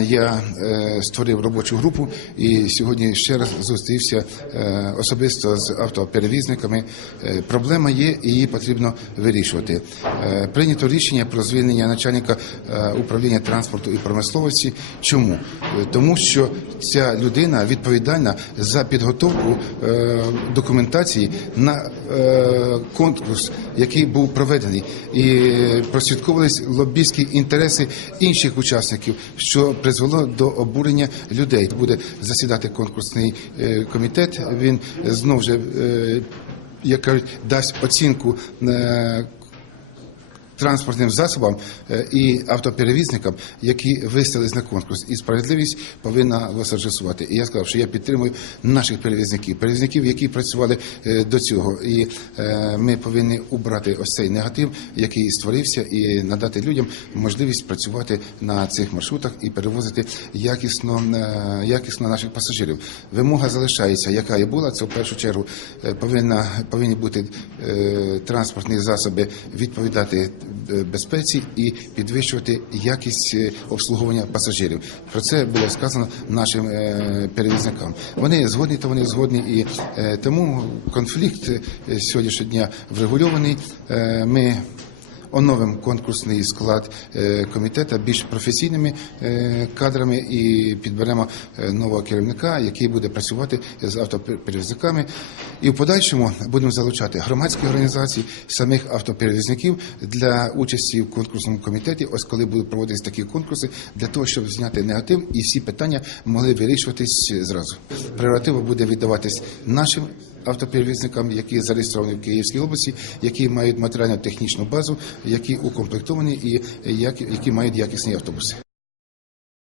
Я е, створив робочу групу і сьогодні ще раз зустрівся е, особисто з автоперевізниками. Е, проблема є і її потрібно вирішувати. Прийнято рішення про звільнення начальника управління транспорту і промисловості. Чому? Тому що ця людина відповідальна за підготовку документації на конкурс, який був проведений, і прослідковувались лобійські інтереси інших учасників, що призвело до обурення людей. Буде засідати конкурсний е, комітет. Він знов же, е, як дасть оцінку. Транспортним засобам е, і автоперевізникам, які виставились на конкурс, і справедливість повинна восторжествувати. І я сказав, що я підтримую наших перевізників, перевізників, які працювали е, до цього. І е, ми повинні убрати ось цей негатив, який створився, і надати людям можливість працювати на цих маршрутах і перевозити якісно, якісно наших пасажирів. Вимога залишається, яка і була. Це в першу чергу повинна повинні бути транспортні засоби відповідати безпеці і підвищувати якість е, обслуговування пасажирів. Про це було сказано нашим е, перевізникам. Вони згодні, то вони згодні, і е, тому конфлікт е, сьогоднішнього дня врегульований. Е, Ми оновимо конкурсний склад е, комітету більш професійними е, кадрами і підберемо е, нового керівника, який буде працювати з автоперевізниками. І в подальшому будемо залучати громадські організації, самих автоперевізників для участі в конкурсному комітеті. Ось коли будуть проводитися такі конкурси, для того, щоб зняти негатив і всі питання могли вирішуватись зразу. Прерогатива буде віддаватись нашим автоперевізникам, які зареєстровані в Київській області, які мають матеріально-технічну базу, які укомплектовані і які мають якісні автобуси.